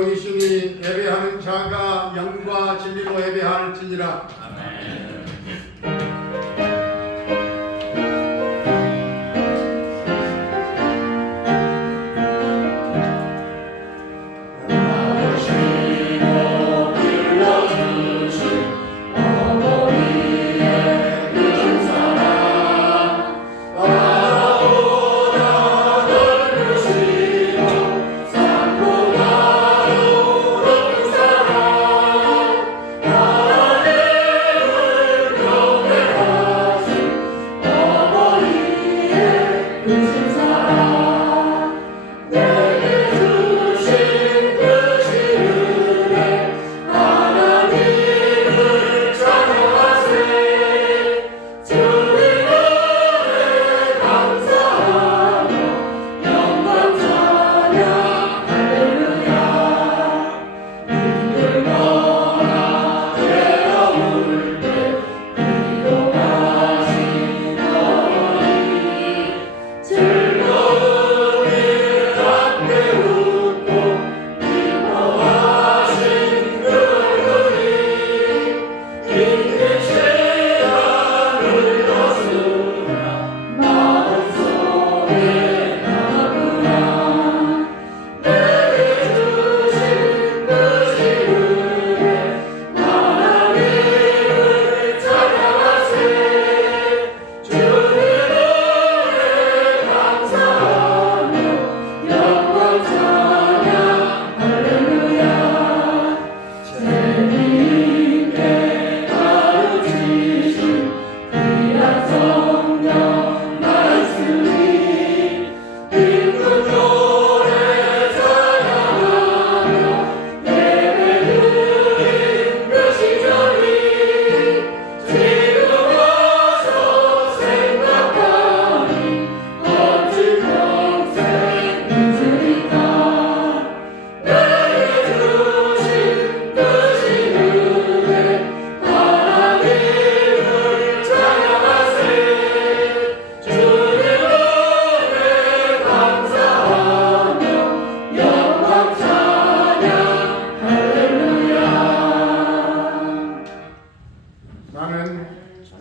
영이시니 예배하는 자가 영과 진리로 예배할지니라. 아멘. 나는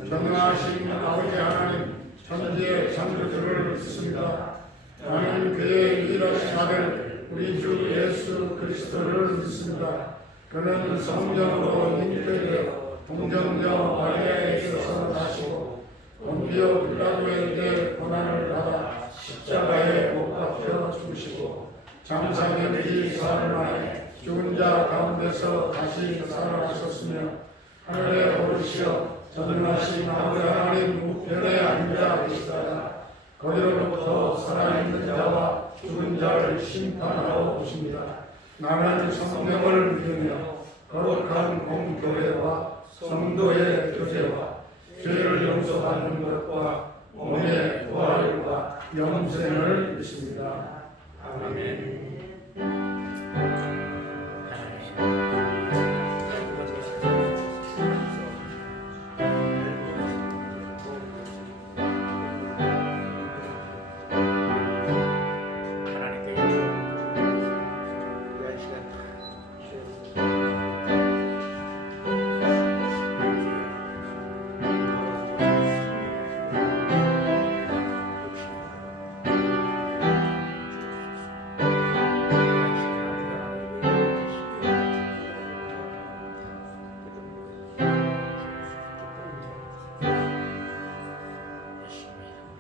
전능하신 아버지 하나님 천지의 창조주를 믿습니다. 나는 그의 유일하신 아들 우리 주 예수 그리스도를 믿습니다. 그는 성령으로 잉태되어 동정녀 마리아에게서 나시고 본디오 빌라도의 때 고난을 받아 십자가에 못 박혀 죽으시고 장사된 뒤 사흘 만에 죽은 자 가운데서 다시 살아나셨으며 하늘에 오르시어 전능하신 아버지 하나님 우편에 앉아 계시다가 거기로부터 살아있는 자와 죽은 자를 심판하러 오십니다. 나는 성령을 믿으며 거룩한 공교회와 성도의 교제와 죄를 용서받는 것과 몸의 부활과 영생을 믿습니다. 아멘.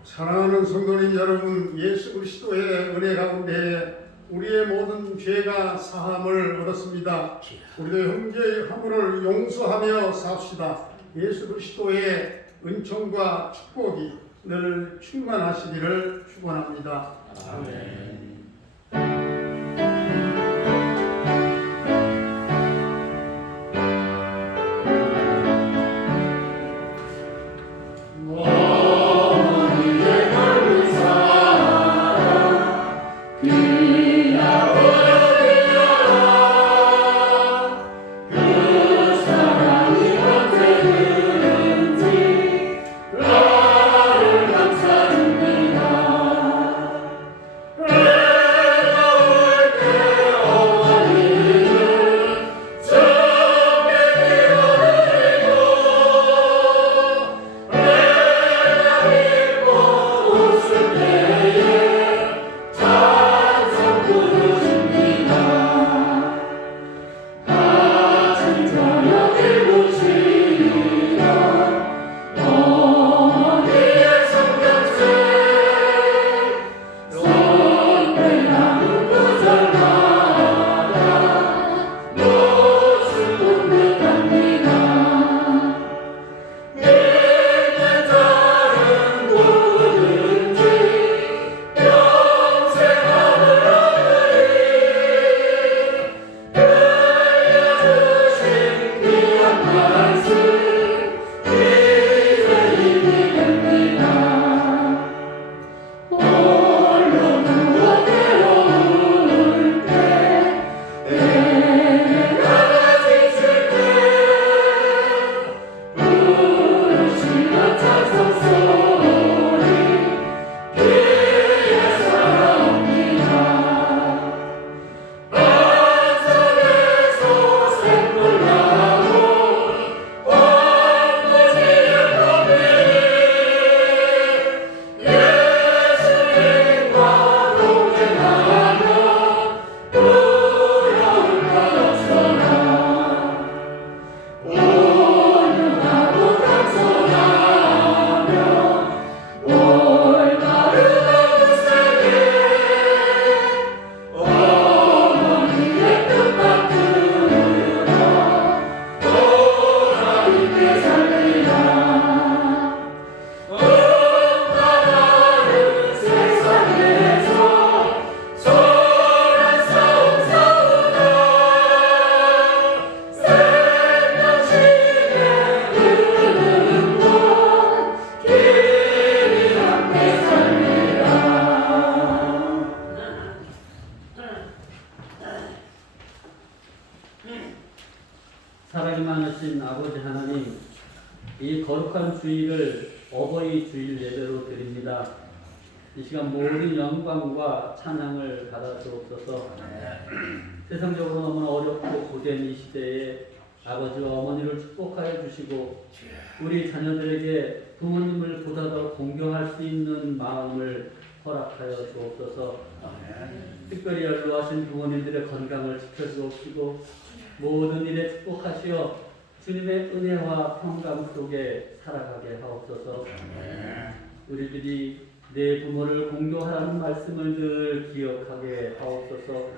사랑하는 성도님 여러분, 예수 그리스도의 은혜 가운데 우리의 모든 죄가 사함을 얻었습니다. 우리도 형제의 허물을 용서하며 삽시다. 예수 그리스도의 은총과 축복이 늘 충만하시기를 축원합니다. 아멘. 그 사랑이 많으신 아버지 하나님, 이 거룩한 주일을 어버이 주일 예배로 드립니다. 이 시간 모든 영광과 찬양을 받아 주옵소서. 세상적으로 너무나 어렵고 고된 이 시대에 아버지와 어머니를 축복하여 주시고 우리 자녀들에게 부모님을 보다 더 공경할 수 있는 마음을 허락하여 주옵소서. 특별히 연로하신 부모님들의 건강을 지켜주옵시고 모든 일에 축복하시어 주님의 은혜와 평강 속에 살아가게 하옵소서. 우리들이 내 부모를 공경하라는 말씀을 늘 기억하게 하옵소서.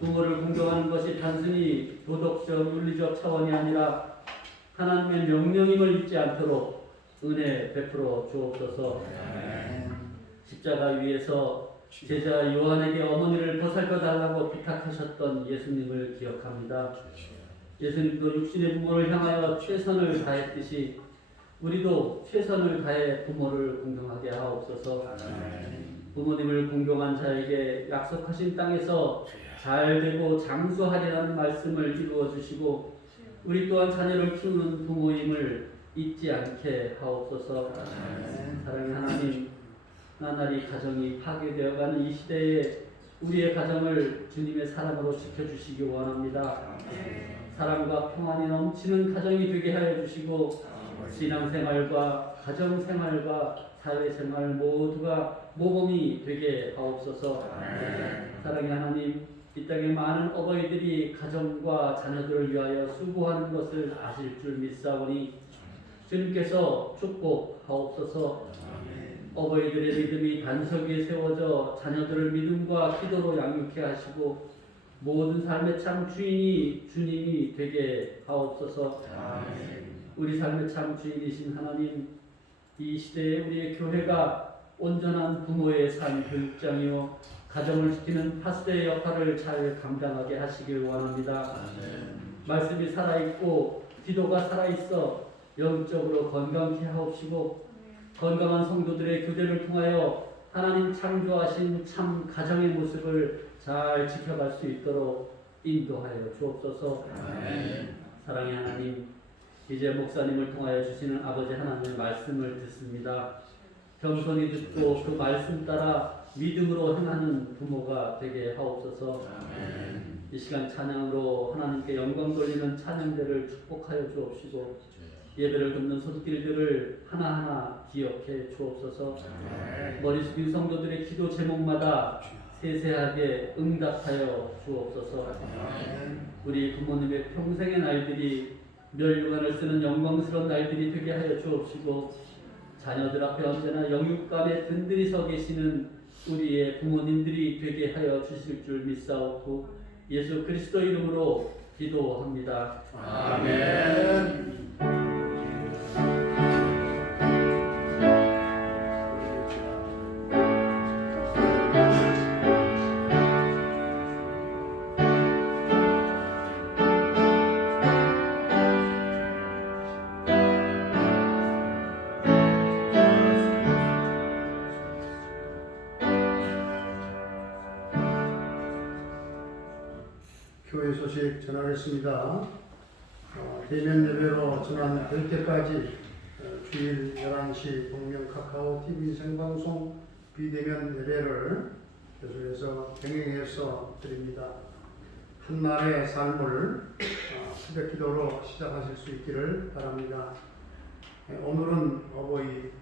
부모를 공경하는 것이 단순히 도덕적, 윤리적 차원이 아니라 하나님의 명령임을 잊지 않도록 은혜 베풀어 주옵소서. 십자가 위에서 제자 요한에게 어머니를 보살펴 달라고 부탁하셨던 예수님을 기억합니다. 예수님도 육신의 부모를 향하여 최선을 다했듯이 우리도 최선을 다해 부모를 공경하게 하옵소서. 부모님을 공경한 자에게 약속하신 땅에서 잘되고 장수하리라는 말씀을 이루어 주시고 우리 또한 자녀를 키우는 부모임을 잊지 않게 하옵소서. 사랑의 하나님, 나날이 가정이 파괴되어가는 이 시대에 우리의 가정을 주님의 사랑으로 지켜주시기 원합니다. 사랑과 평안이 넘치는 가정이 되게 하여 주시고 신앙생활과 가정생활과 사회생활 모두가 모범이 되게 하옵소서. 사랑의 하나님, 이 땅에 많은 어버이들이 가정과 자녀들을 위하여 수고하는 것을 아실 줄 믿사오니 주님께서 축복하옵소서. 어버이들의 믿음이 반석 위에 세워져 자녀들을 믿음과 기도로 양육케 하시고 모든 삶의 참 주인이 주님이 되게 하옵소서. 우리 삶의 참 주인이신 하나님, 이 시대에 우리의 교회가 온전한 부모의 삶 교육장이요 가정을 지키는 파수의 역할을 잘 감당하게 하시길 원합니다. 말씀이 살아있고 기도가 살아있어 영적으로 건강케 하옵시고 건강한 성도들의 교제를 통하여 하나님 창조하신 참 가정의 모습을 잘 지켜갈 수 있도록 인도하여 주옵소서. 사랑의 하나님, 이제 목사님을 통하여 주시는 아버지 하나님의 말씀을 듣습니다. 겸손히 듣고 그 말씀 따라 믿음으로 행하는 부모가 되게 하옵소서. 이 시간 찬양으로 하나님께 영광 돌리는 찬양대를 축복하여 주옵시고 예배를 돕는 손길들을 하나하나 기억해 주옵소서. 머리 숙인 성도들의 기도 제목마다 세세하게 응답하여 주옵소서. 우리 부모님의 평생의 날들이 멸류관을 쓰는 영광스러운 날들이 되게 하여 주옵시고 자녀들 앞에 언제나 영육감에 든든히 서 계시는 우리의 부모님들이 되게 하여 주실 줄 믿사옵고 예수 그리스도 이름으로 기도합니다. 아멘. 교회 소식 전하겠습니다. 대면 예배로 전환 될 때까지 주일 11시 공명 카카오 TV 생방송 비대면 예배를 계속해서 병행해서 드립니다. 한날의 삶을 새벽 기도로 시작하실 수 있기를 바랍니다. 오늘은 어버이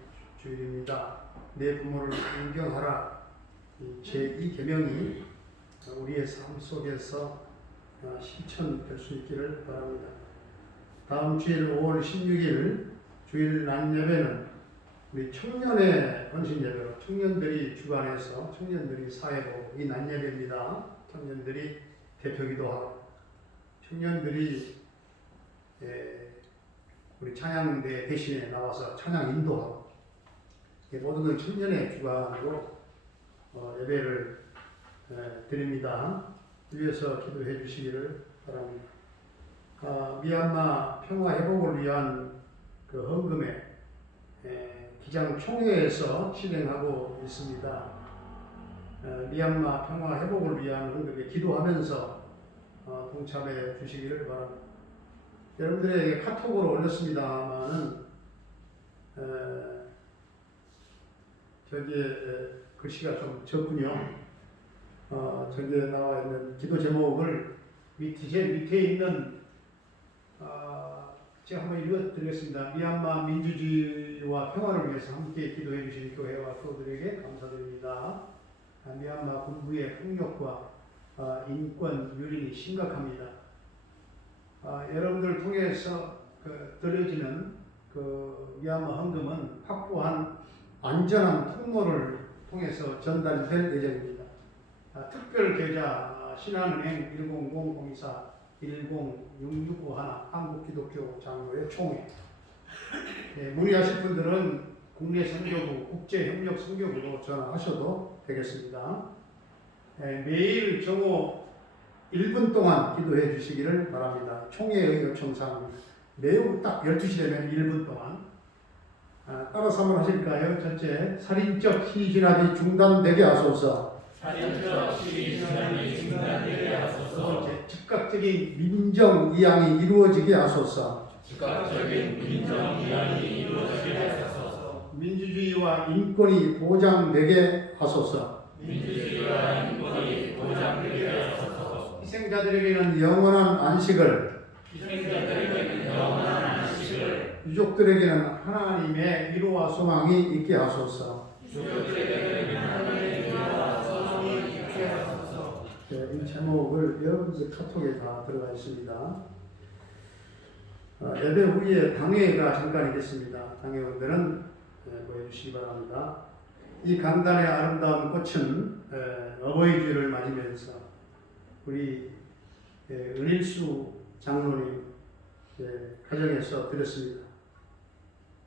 주일입니다. 내 부모를 공경하라 제2계명이 우리의 삶 속에서 실천될 수 있기를 바랍니다. 다음 주일 5월 16일 주일 낮 예배는 우리 청년의 헌신 예배로 청년들이 주관해서 청년들이 사회로 이 낮 예배입니다. 청년들이 대표기도 하고 청년들이 우리 찬양대 대신에 나와서 찬양 인도하고 모든 건 청년의 주관으로 예배를 드립니다. 위에서 기도해 주시기를 바랍니다. 미얀마 평화 회복을 위한 그 헌금에 기장 총회에서 실행하고 있습니다. 미얀마 평화 회복을 위한 헌금에 기도하면서 동참해 주시기를 바랍니다. 여러분들에게 카톡으로 올렸습니다만은 저기에 글씨가 좀 적군요. 저기에 나와 있는 기도 제목을 제일 밑에 있는 제가 한번 읽어드리겠습니다. 미얀마 민주주의와 평화를 위해서 함께 기도해 주신 교회와 교우들에게 감사드립니다. 미얀마 군부의 폭력과 인권 유린이 심각합니다. 여러분들을 통해서 드려지는 미얀마 헌금은 확보한 안전한 통로를 통해서 전달될 예정입니다. 특별 계좌 신한은행 100-024-10-6651 한국기독교 장로회 총회. 문의하실 분들은 국내 선교부 국제협력 선교부로 전화하셔도 되겠습니다. 매일 정오 1분 동안 기도해 주시기를 바랍니다. 총회의 요청사항 매우 딱 12시 되면 1분 동안. 따라서 한번 하실까요? 첫째, 살인적 시진압이 중단되게 하소서. 살인적 시진압이 중단되게 하소서. 즉각적인 민정 이양이 이루어지게 하소서. 즉각적인 민정 이양이 이루어지게 하소서. 민주주의와 인권이 보장되게 하소서. 민주주의와 인권이 보장되게 하소서. 희생자들에게는 영원한 안식을, 희생자들에게는 영원한 안식을, 유족들에게는 하나님의 위로와 소망이 있게 하소서. 유족들에게는 하나님의 위로와 소망이 있게 하소서. 이 제목을 여러분들 카톡에 다 들어가 있습니다. 예배 후에 당회가 잠깐 있겠습니다. 당회원들은 모여주시기 바랍니다. 이 강단의 아름다운 꽃은 어버이주를 맞으면서 우리 은일수 장로님 가정에서 드렸습니다.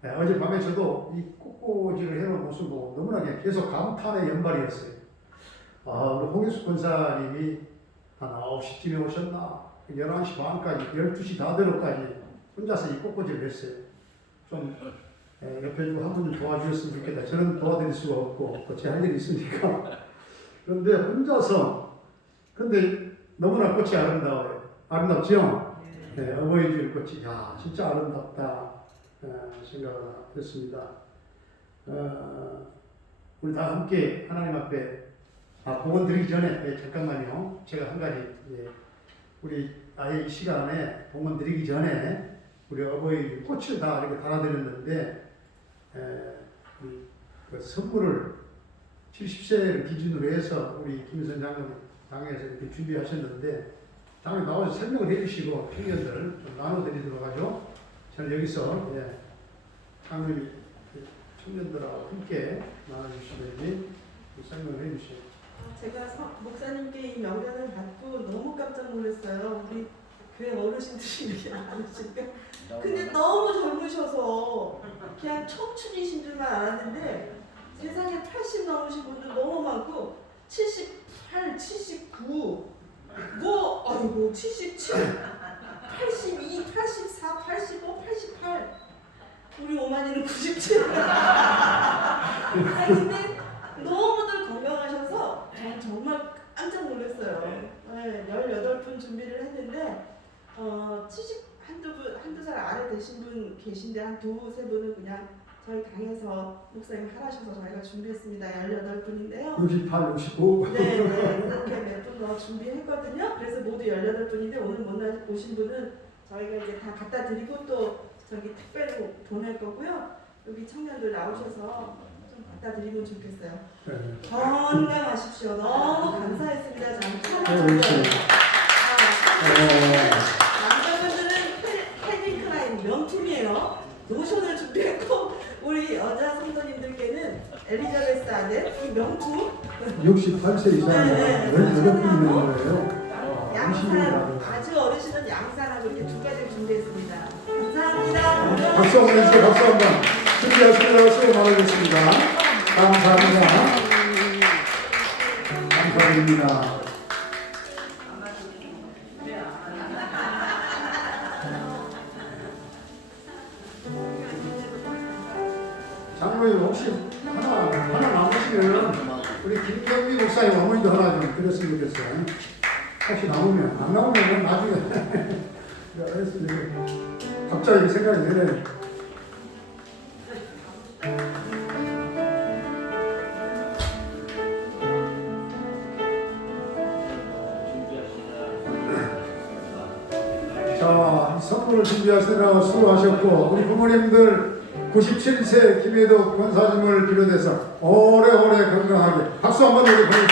어젯밤에 저도 이 꽃꽂이를 해놓은 모습 보고 너무나 그냥 계속 감탄의 연발이었어요. 우리 홍익수 권사님이 한 9시쯤에 오셨나? 11시 반까지, 12시 다 되도록까지 혼자서 이 꽃꽂이를 했어요. 좀 옆에 누구 한 분 좀 도와주셨으면 좋겠다. 저는 도와드릴 수가 없고 제 할 일이 있으니까. 그런데 혼자서, 근데 너무나 꽃이 아름다워요. 아름답죠? 네, 어버이주일 꽃이 진짜 아름답다 생각을 했습니다. 우리 다 함께 하나님 앞에 복원 드리기 전에 잠깐만요. 제가 한 가지 우리 아예 이 시간에 복원 드리기 전에 우리 어버이 꽃을 다 이렇게 달아드렸는데 그 선물을 70세를 기준으로 해서 우리 김선 장로님 당에서 이렇게 준비하셨는데 다음에 나와서 설명을 해주시고 청년들 좀 나눠드리도록 하죠. 저는 여기서 장로님이 청년들하고 함께 나눠주시면 설명을 해주시죠. 제가 목사님께 이 명단을 받고 너무 깜짝 놀랐어요. 우리 교회 어르신들이 이렇게 많으시니까. 근데 너무 젊으셔서 그냥 청춘이신 줄만 알았는데 세상에 80 넘으신 분들 너무 많고 78, 79, 아이고 77, 82, 84, 85, 88. 우리 오마니는 97. 근데 너무들 건강하셔서 저는 정말 깜짝 놀랐어요. 18분 준비를 했는데 70 한두 살 아래 되신 분 계신데 한 두세 분은 그냥 저희 당에서 목사님 하라셔서 저희가 준비했습니다. 18분인데요. 68, 69. 네, 이렇게 몇 분 더 준비했거든요. 그래서 모두 18분인데 오늘 못 오신 분은 저희가 이제 다 갖다 드리고 또 저기 택배로 보낼 거고요. 여기 청년들 나오셔서 좀 갖다 드리면 좋겠어요. 건강하십시오. 너무 감사했습니다. 저는 남자분들은 캘빈 클라인 명품이에요. 로션을 준비했고 우리 여자 성도님들께는 엘리자베스 아들 이 명품 68세 이상 네, 18분 있는 거예요. 양산 아주 어르신은 양산하고 이렇게 두 가지를 준비했습니다. 감사합니다. 박수 한번 해주세요. 박수 한번. 준비하시느라고 수고 많으셨습니다. 감사합니다. 감사드립니다. 장로님 혹시 하나 남으시면 우리 김경미 목사님 어머니도 하나 좀 드렸으면 좋겠어요. 혹시 남으면 안 나오면 나중에 알겠습니다. 갑자기 생각이 드네. 자, 선물을 준비하시느라 수고하셨고, 우리 부모님들 97세 김혜도 권사님을 비롯해서 오래오래 건강하게 박수 한번 우리 보내주시다.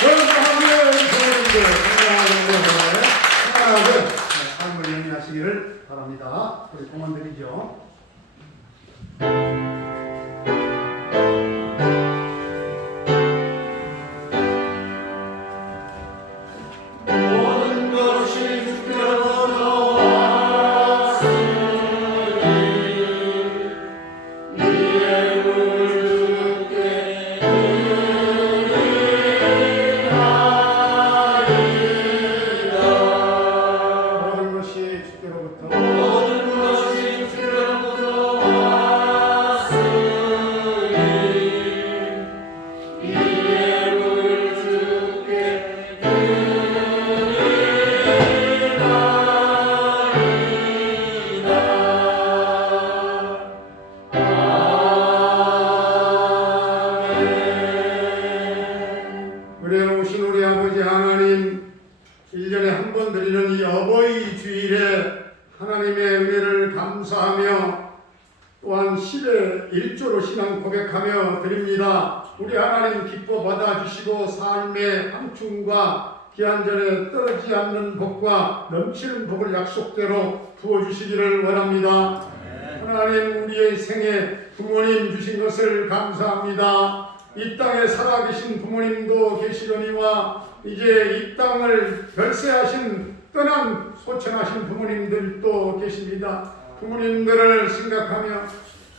건강하게 부모님들 건강하게 삶을 영위하시기를 바랍니다. 우리 공헌드리죠. 모든 것이 주께로부터 모든 것이 주께로부터 의뢰오신 우리 아버지 하나님, 1년에 한 번 드리는 이 어버이 주일에 하나님의 은혜를 감사하며 또한 10의 1조로 신앙 고백하며 드립니다. 우리 하나님 기뻐 받아주시고 삶의 함충과 기한전에 떨어지지 않는 복과 넘치는 복을 약속대로 부어주시기를 원합니다. 하나님, 우리의 생에 부모님 주신 것을 감사합니다. 이 땅에 살아계신 부모님도 계시거니와 이제 이 땅을 별세하신 떠난 소천하신 부모님들도 계십니다. 부모님들을 생각하며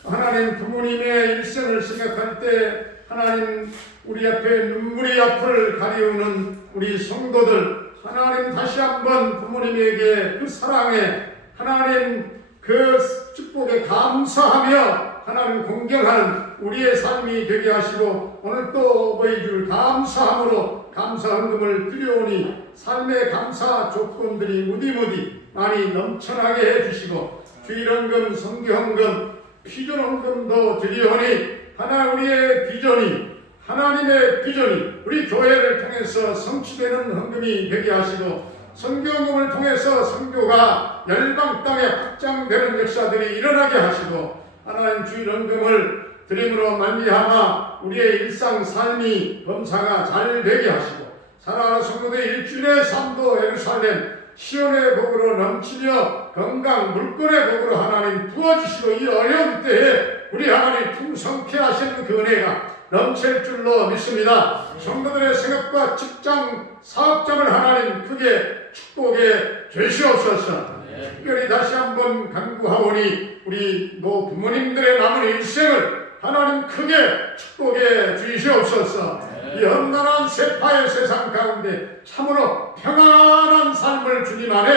하나님 부모님의 일생을 생각할 때 하나님 우리 앞에 눈물이 앞을 가리우는 우리 성도들, 하나님 다시 한번 부모님에게 그 사랑에 하나님 그 축복에 감사하며 하나님 공경하는 우리의 삶이 되게 하시고, 오늘 또 어버이주를 감사함으로 감사 헌금을 드려오니 삶의 감사 조건들이 무디무디 많이 넘쳐나게 해주시고, 주일헌금, 성교헌금, 피존헌금도 드리오니 하나 우리의 비전이, 하나님의 비전이 우리 교회를 통해서 성취되는 헌금이 되게 하시고, 성교헌금을 통해서 성교가 열방 땅에 확장되는 역사들이 일어나게 하시고, 하나님 주일헌금을 드림으로 말미암아 우리의 일상 삶이 범사가 잘 되게 하시고, 사랑하는 성도들 일주일의 삶도 예루살렘 시온의 복으로 넘치며 건강 물건의 복으로 하나님 부어주시고, 이 어려운 때에 우리 하나님 풍성케 하시는 그 은혜가 넘칠 줄로 믿습니다. 성도들의 생업과 직장, 사업장을 하나님 크게 축복해 주시옵소서. 특별히 다시 한번 간구하오니 우리 노 부모님들의 남은 일생을 하나님 크게 축복해 주시옵소서. 이 험난한 세파의 세상 가운데 참으로 평안한 삶을 주님 안에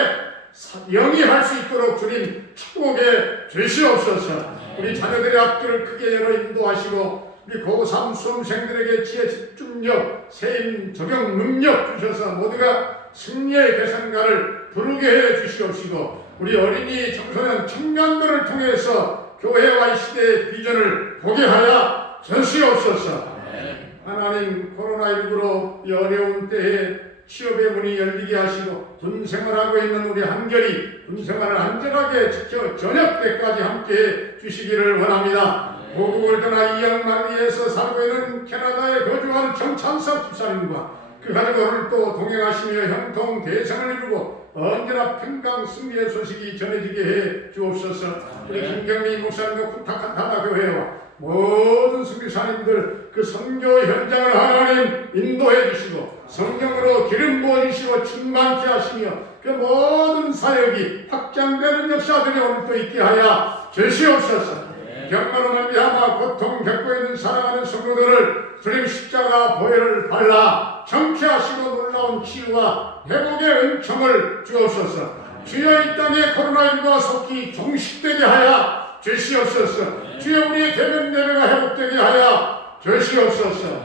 영위할 수 있도록 주님 축복해 주시옵소서. 우리 자녀들의 앞길을 크게 열어 인도하시고, 우리 고3 수험생들에게 지혜 집중력, 세임 적용 능력 주셔서 모두가 승리의 계산가를 부르게 해 주시옵시고, 우리 어린이 청소년 청년들을 통해서 교회와 이 시대의 비전을 보게 하여 주시옵소서. 하나님, 코로나19로 이 어려운 때에 취업의 문이 열리게 하시고, 군 생활하고 있는 우리 한결이 군 생활을 안전하게 지켜 저녁 때까지 함께해 주시기를 원합니다. 고국을 떠나 이양만리에서 살고 있는 캐나다에 거주하는 정찬석 집사님과 그 가족을 또 동행하시며 형통 대성을 이루고 언제나 평강 승리의 소식이 전해지게 해 주옵소서. 우리 김경미 목사님과 쿠타카타나 교회와 모든 선교사님들 그 선교 현장을 하나님 인도해 주시고, 성령으로 기름 부어주시고 충만케 하시며 그 모든 사역이 확장되는 역사들이 오늘 또 있게 하여 주시옵소서. 병마로 말미암아 고통 겪고 있는 사랑하는 성도들을 주님 십자가 보혈을 발라 정쾌하시고 놀라운 치유와 회복의 은총을 주옵소서. 주여, 이 땅에 코로나19가 속히 종식되게 하여 주시옵소서. 주여, 우리의 대면 예배가 회복되게 하여 주시옵소서.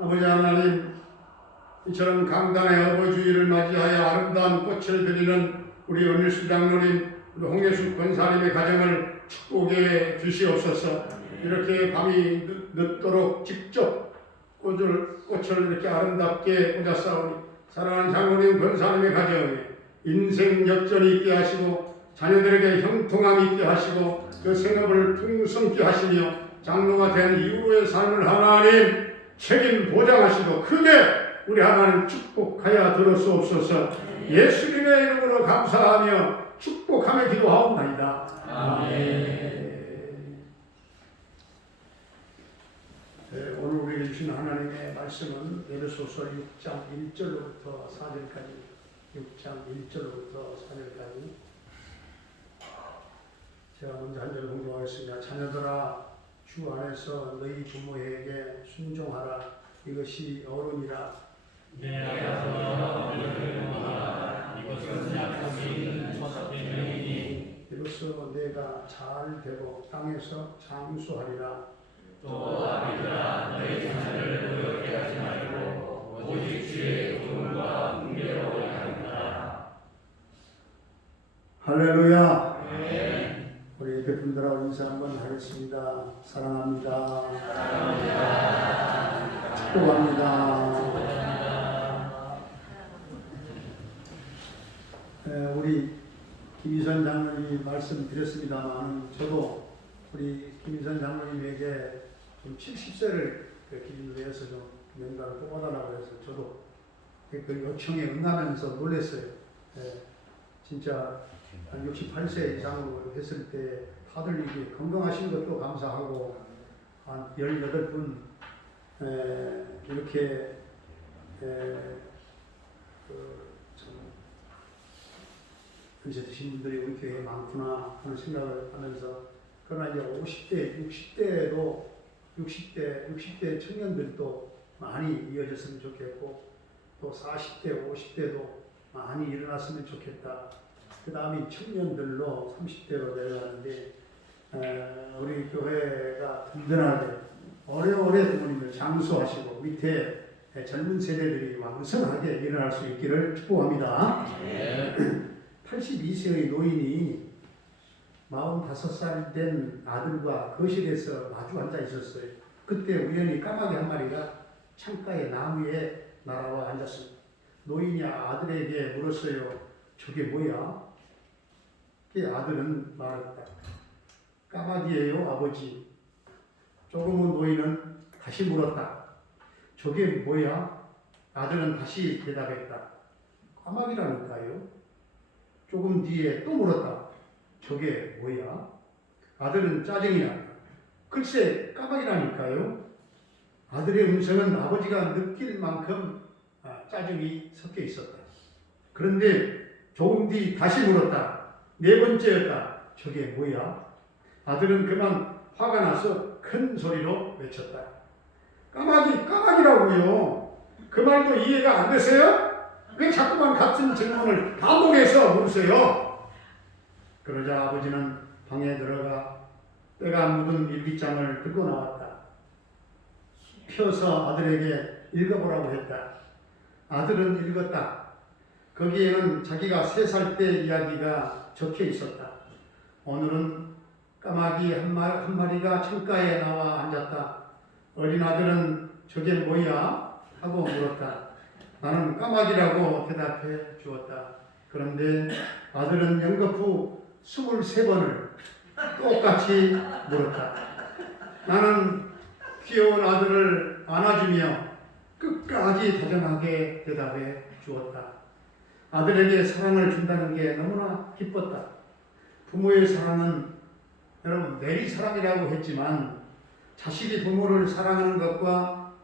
아버지 하나님, 이처럼 강단의 어버이주의를 맞이하여 아름다운 꽃을 드리는 우리 은일수 장로님, 우리 홍예숙 권사님의 가정을 축복해 주시옵소서. 이렇게 밤이 늦도록 직접 꽃을 이렇게 아름답게 꽂았사오니 사랑하는 장로님 권사님의 가정에 인생 역전이 있게 하시고 자녀들에게 형통함이 있게 하시고 그 생업을 풍성케 하시며 장로가 된 이후의 삶을 하나님 책임 보장하시고 크게 우리 하나님 축복하여 들었소옵소서. 예수님의 이름으로 감사하며 축복하며 기도하옵나이다. 아멘. 네, 오늘 우리에게 주신 하나님의 말씀은 에베소서 6장 1절로부터 4절까지 6장 1절로부터 4절까지 제가 먼저 한 절 공부하겠습니다. 자녀들아 주 안에서 너희 부모에게 순종하라. 이것이 어른이라. 이로써 내가 잘 되고 땅에서 장수하리라. 또 아비들아 너희 자녀를 노엽게 하지 말고 오직 주의 도움과 은혜로 하리라. 할렐루야. 우리 예배 분들하고 인사 한번 하겠습니다. 사랑합니다. 축복합니다. 우리 김희선 장로님 말씀드렸습니다만 저도 우리 김희선 장로님에게 좀 70세를 기준으로 해서 좀 명단을 뽑아달라고 해서 저도 그 요청에 응하면서 놀랐어요. 진짜 한 68세 이상으로 했을 때 다들 이게 건강하신 것도 감사하고 한 18분 이렇게 연세 드신 분들이 우리 교회에 많구나 하는 생각을 하면서 그러나 이제 50대, 60대 청년들도 많이 이어졌으면 좋겠고 또 40대, 50대도 많이 일어났으면 좋겠다. 그 다음에 청년들로 30대로 내려가는데 우리 교회가 든든하게 오래오래 부모님을 장수하시고 밑에 젊은 세대들이 왕성하게 일어날 수 있기를 축복합니다. 82세의 노인이 45살 된 아들과 거실에서 마주 앉아 있었어요. 그때 우연히 까마귀 한 마리가 창가의 나무에 날아와 앉았습니다. 노인이 아들에게 물었어요. 저게 뭐야? 그 아들은 말했다. 까마귀예요, 아버지. 조금은 노인은 다시 물었다. 저게 뭐야? 아들은 다시 대답했다. 까마귀라니까요. 조금 뒤에 또 물었다. 저게 뭐야? 아들은 짜증이 났다. 글쎄, 까마귀라니까요. 아들의 음성은 아버지가 느낄 만큼 짜증이 섞여 있었다. 그런데 조금 뒤 다시 물었다. 네 번째였다. 저게 뭐야? 아들은 그만 화가 나서 큰 소리로 외쳤다. 까마귀라고요. 그 말도 이해가 안 되세요? 왜 자꾸만 같은 질문을 반복해서 물으세요? 그러자 아버지는 방에 들어가 때가 묻은 일기장을 들고 나왔다. 펴서 아들에게 읽어보라고 했다. 아들은 읽었다. 거기에는 자기가 3살 때 이야기가 적혀 있었다. 오늘은 까마귀 한 마리가 창가에 나와 앉았다. 어린 아들은 저게 뭐야? 하고 물었다. 나는 까마귀라고 대답해 주었다. 그런데 아들은 연거푸 23번을 똑같이 물었다. 나는 귀여운 아들을 안아주며 끝까지 다정하게 대답해 주었다. 아들에게 사랑을 준다는 게 너무나 기뻤다. 부모의 사랑은 여러분 내리사랑이라고 했지만 자식이 부모를 사랑하는 것과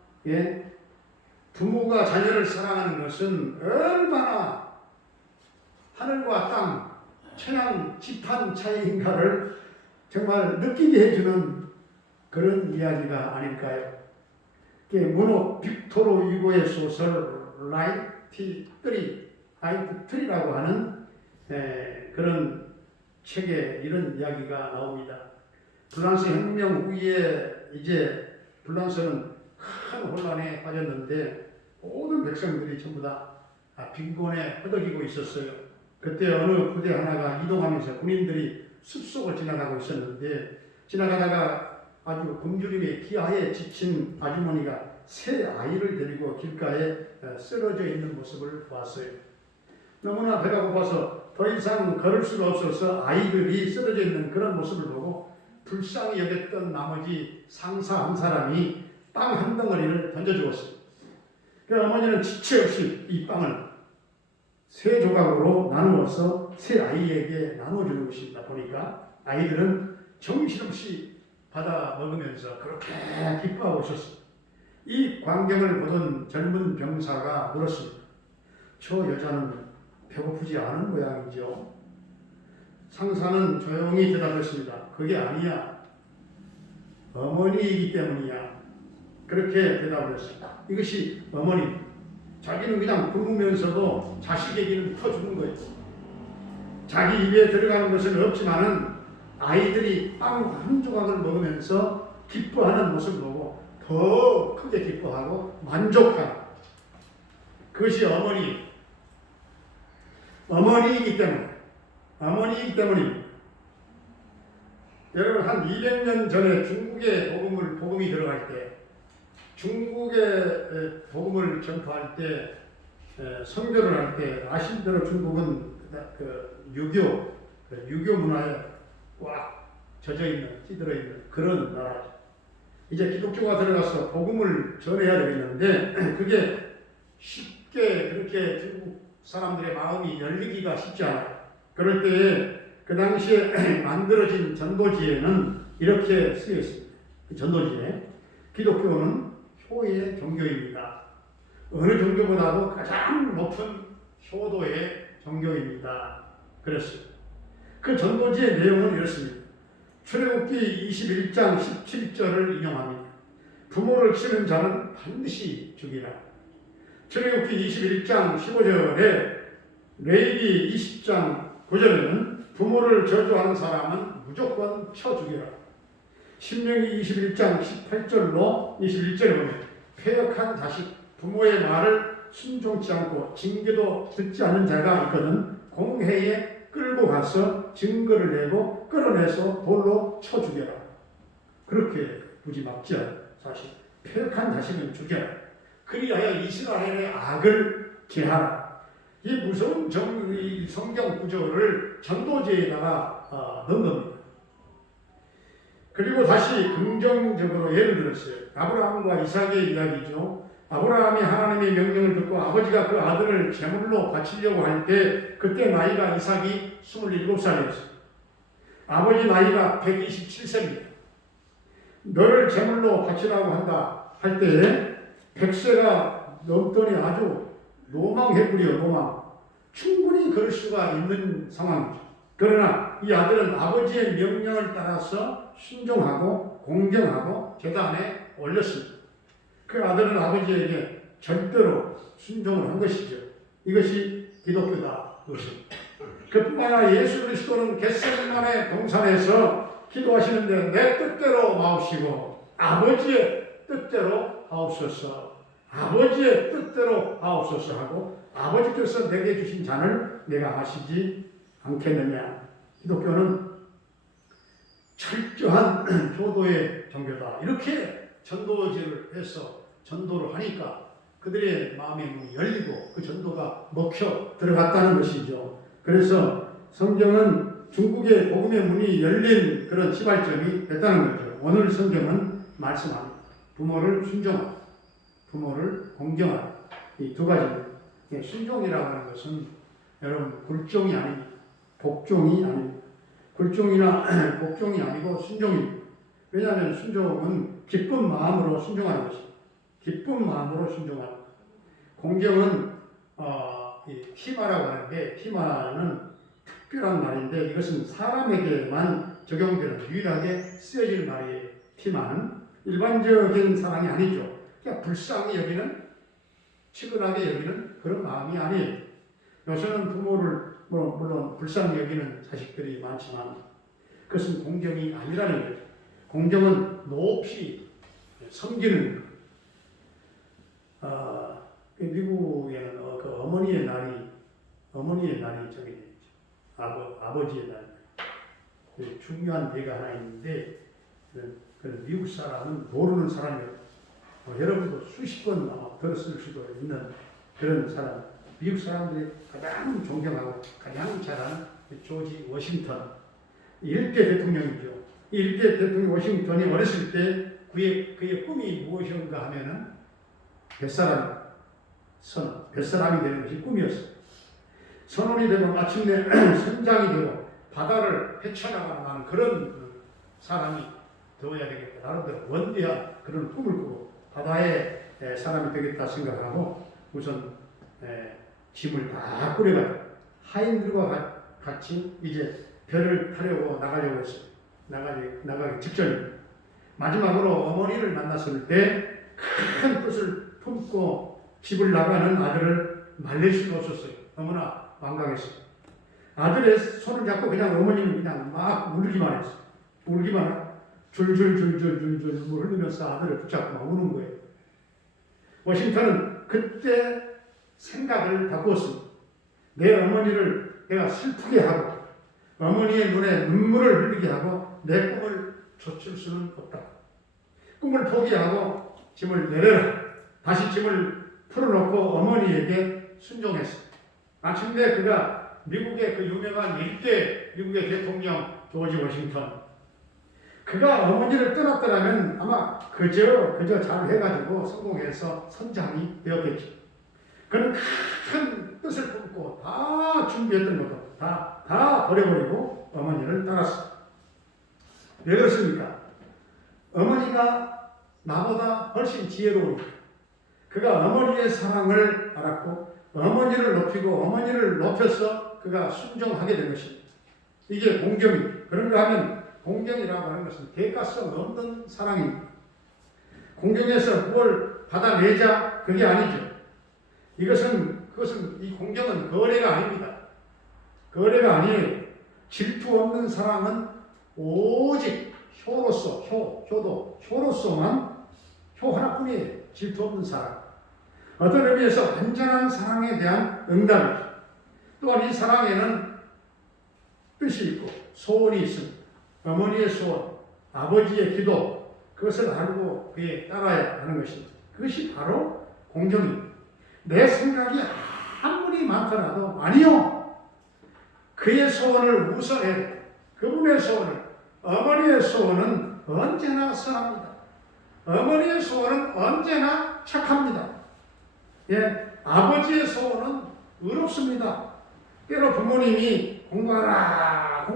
부모가 자녀를 사랑하는 것은 얼마나 하늘과 땅, 천양, 지판 차이인가를 정말 느끼게 해주는 그런 이야기가 아닐까요? 문호 빅토르 유고의 소설 라이트 트리라고 하는 그런 책에 이런 이야기가 나옵니다. 프랑스 혁명 후에 이제 프랑스는 큰 혼란에 빠졌는데 모든 백성들이 전부 다 빈곤에 허덕이고 있었어요. 그때 어느 부대 하나가 이동하면서 군인들이 숲속을 지나가고 있었는데 지나가다가 아주 굶주림에 기아에 지친 아주머니가 새 아이를 데리고 길가에 쓰러져 있는 모습을 보았어요. 너무나 배가 고파서 더 이상 걸을 수가 없어서 아이들이 쓰러져 있는 그런 모습을 보고 불쌍히 여겼던 나머지 상사 한 사람이 빵 한 덩어리를 던져주었어요. 그 어머니는 지체 없이 이 빵을 세 조각으로 나누어서 세 아이에게 나눠주는 것입니다. 보니까 아이들은 정신없이 받아 먹으면서 그렇게 기뻐하고 있었습니다. 이 광경을 보던 젊은 병사가 물었습니다. 저 여자는 배고프지 않은 모양이죠. 상사는 조용히 대답했습니다. 그게 아니야. 어머니이기 때문이야. 그렇게 대답을 했습니다. 이것이 어머니. 자기는 그냥 굶으면서도 자식에게는 터주는 거예요. 자기 입에 들어가는 것은 없지만은 아이들이 빵 한 조각을 먹으면서 기뻐하는 모습을 보고 더 크게 기뻐하고 만족하는 그것이 어머니이기 때문입니다. 여러분 한 200년 전에 중국에 복음이 들어갈 때 중국에 복음을 전파할 때 선교를 할 때 아시대로 중국은 그 유교 문화에 꽉 젖어 있는 찌들어 있는 그런 나라죠. 이제 기독교가 들어가서 복음을 전해야 되겠는데 그게 쉽게 그렇게 중국 사람들의 마음이 열리기가 쉽지 않아요. 그럴 때에 그 당시에 만들어진 전도지에는 이렇게 쓰여 있습니다. 전도지에 기독교는 효의 종교입니다. 어느 종교보다도 가장 높은 효도의 종교입니다. 그랬습니다. 그 전도지의 내용은 이렇습니다. 출애굽기 21장 17절을 인용합니다. 부모를 치는 자는 반드시 죽이라. 출애굽기 21장 15절에 레위기 20장 9절에는 부모를 저주하는 사람은 무조건 쳐 죽이라. 신명기 21장 18절로 21절에 보면 패역한 자식 부모의 말을 순종치 않고 징계도 듣지 않는 자가 있거든 공회에 끌고 가서 증거를 내고 끌어내서 돌로 쳐 죽여라. 그렇게 무지막지한 사실 패역한 자식은 죽여라. 그리하여 이스라엘의 악을 제하라. 이 무서운 이 성경 구조를 전도제에다가 넣은 겁니다. 그리고 다시 긍정적으로 예를 들었어요. 아브라함과 이삭의 이야기죠. 아브라함이 하나님의 명령을 듣고 아버지가 그 아들을 제물로 바치려고 할 때 그때 나이가 이삭이 27살이었어요. 아버지 나이가 127세입니다. 너를 제물로 바치라고 한다 할 때에 100세가 넘더니 아주 노망해버려 노망. 충분히 그럴 수가 있는 상황이죠. 그러나 이 아들은 아버지의 명령을 따라서 순종하고 공경하고 제단에 올렸습니다. 그 아들은 아버지에게 절대로 순종을 한 것이죠. 이것이 기독교다. 그뿐만 아니라 예수 그리스도는 겟세마네 동산에서 기도하시는데 내 뜻대로 마옵시고 아버지의 뜻대로 하옵소서. 아버지의 뜻대로 하옵소서 하고 아버지께서 내게 주신 잔을 내가 마시지 않겠느냐. 기독교는 철저한 효도의 종교다. 이렇게 전도제를 해서 전도를 하니까 그들의 마음의 문이 열리고 그 전도가 먹혀 들어갔다는 것이죠. 그래서 성경은 중국의 복음의 문이 열린 그런 시발점이 됐다는 거죠. 오늘 성경은 말씀합니다. 부모를 순종하라. 부모를 공경하라. 이 두 가지입니다. 순종이라고 하는 것은 여러분 굴종이 아닙니다. 복종이 아닙니다. 굴종이나 복종이 아니고 순종입니다. 왜냐하면 순종은 기쁜 마음으로 순종하는 것입니다. 기쁜 마음으로 순종하는 것. 공경은 피마라고 하는데 피마는 특별한 말인데 이것은 사람에게만 적용되는 유일하게 쓰여질 말이에요. 피마는 일반적인 사랑이 아니죠. 그냥 불쌍히 여기는 치근하게 여기는 그런 마음이 아니에요. 요새는 부모를 물론 불쌍히 여기는 자식들이 많지만 그것은 공경이 아니라는 거죠. 공경은 높이 섬기는 미국에는 그 어머니의 날이 저기 아버지의 날 중요한 데가 하나 있는데 그 미국 사람은 모르는 사람이에요. 여러분도 수십 번 아마 들었을 수도 있는 그런 사람. 미국 사람들이 가장 존경하고 가장 잘하는 조지 워싱턴 일대 대통령이죠. 이 일대 대통령 워싱턴이 어렸을 때 그의 꿈이 무엇인가 하면은 뱃사람이 되는 것이 꿈이었어요. 선원이 되고 마침내 선장이 되고 바다를 헤쳐나가는 그런 사람이 되어야 되겠다. 나름대로 원대한 그런 꿈을 꾸고 바다의 사람이 되겠다 생각하고 우선 짐을 다 꾸려가지고 하인들과 같이 이제 배를 타려고 나가려고 했어요. 나가기 직전입니다. 마지막으로 어머니를 만났을 때 큰 뜻을 품고 집을 나가는 아들을 말릴 수가 없었어요. 너무나 완강했어요. 아들의 손을 잡고 그냥 어머니는 그냥 막 울기만 했어요. 울기만 하고 줄줄줄줄줄줄 흘리면서 아들을 붙잡고 막 우는 거예요. 워싱턴은 그때 생각을 바꾸었습니다. 내 어머니를 내가 슬프게 하고 어머니의 눈에 눈물을 흘리게 하고 내 꿈을 좇을 수는 없다. 꿈을 포기하고 짐을 내려라. 다시 짐을 풀어놓고 어머니에게 순종했어요. 마침내 그가 미국의 그 유명한 일대 미국의 대통령 조지 워싱턴 그가 어머니를 떠났더라면 아마 그저 잘 해가지고 성공해서 선장이 되었겠지. 그는 큰 뜻을 품고 다 준비했던 것도 다 버려버리고 어머니를 따랐어. 왜 그렇습니까? 어머니가 나보다 훨씬 지혜로우니까. 그가 어머니의 사랑을 알았고 어머니를 높이고 어머니를 높여서 그가 순종하게 된 것입니다. 이게 공경입니다. 그런가 하면 공경이라고 하는 것은 대가성 없는 사랑입니다. 공경에서 뭘 받아내자 그게 아니죠. 그것은 이 공경은 거래가 아닙니다. 거래가 아니에요. 질투 없는 사랑은 오직 효로서만 효 하나뿐이에요. 질투 없는 사랑. 어떤 의미에서 완전한 사랑에 대한 응답이죠. 또한 이 사랑에는 뜻이 있고 소원이 있습니다. 어머니의 소원, 아버지의 기도, 그것을 알고 그에 따라야 하는 것입니다. 그것이 바로 공경입니다. 내 생각이 아무리 많더라도 아니요. 그의 소원을 우선해야 돼. 그분의 소원을. 어머니의 소원은 언제나 선합니다. 어머니의 소원은 언제나 착합니다. 아버지의 소원은 의롭습니다. 때로 부모님이 공부하라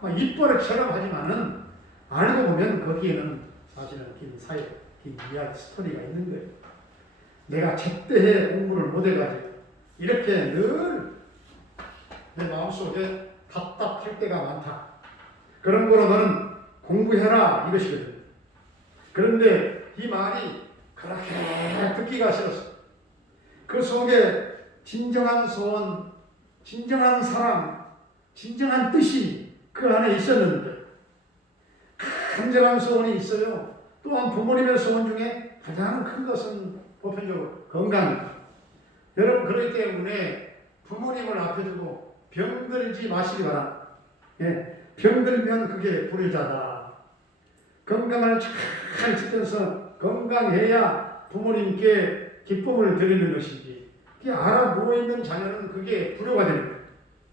막 입버릇처럼 하지만은 알고 보면 거기에는 사실은 긴 이야기 스토리가 있는 거예요. 내가 제때에 공부를 못해가지고 이렇게 늘 내 마음속에 답답할 때가 많다. 그런 거로 너는 공부해라 이것이거든. 그런데 이 말이 그렇게 듣기가 싫었어. 그 속에 진정한 소원, 진정한 사랑, 진정한 뜻이 그 안에 있었는데 간절한 소원이 있어요. 또한 부모님의 소원 중에 가장 큰 것은 보편적으로 건강입니다. 여러분 그렇기 때문에 부모님을 앞에 두고 병들지 마시기 바랍니다. 병들면 그게 불효자다. 건강을 잘 지켜서 건강해야 부모님께 기쁨을 드리는 것이지. 그게 알아 누워있는 자녀는 그게 불효가 되는 거예요.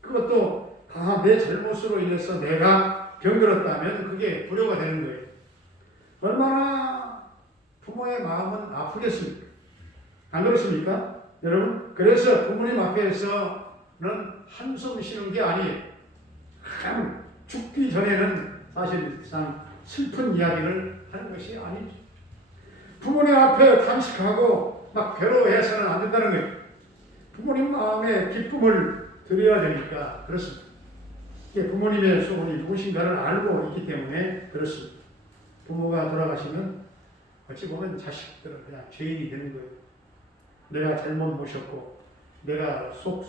그것도 다 내 잘못으로 인해서 내가 병들었다면 그게 불효가 되는 거예요. 얼마나 부모의 마음은 아프겠습니까? 안 그렇습니까? 여러분, 그래서 부모님 앞에서는 한숨 쉬는 게 아니에요. 죽기 전에는 사실상 슬픈 이야기를 하는 것이 아니죠. 부모님 앞에 탄식하고 막 괴로워해서는 안 된다는 거예요. 부모님 마음에 기쁨을 드려야 되니까 그렇습니다. 부모님의 소원이 무엇인가를 알고 있기 때문에 그렇습니다. 부모가 돌아가시면 어찌 보면 자식들은 그냥 죄인이 되는 거예요. 내가 잘못 모셨고, 내가 속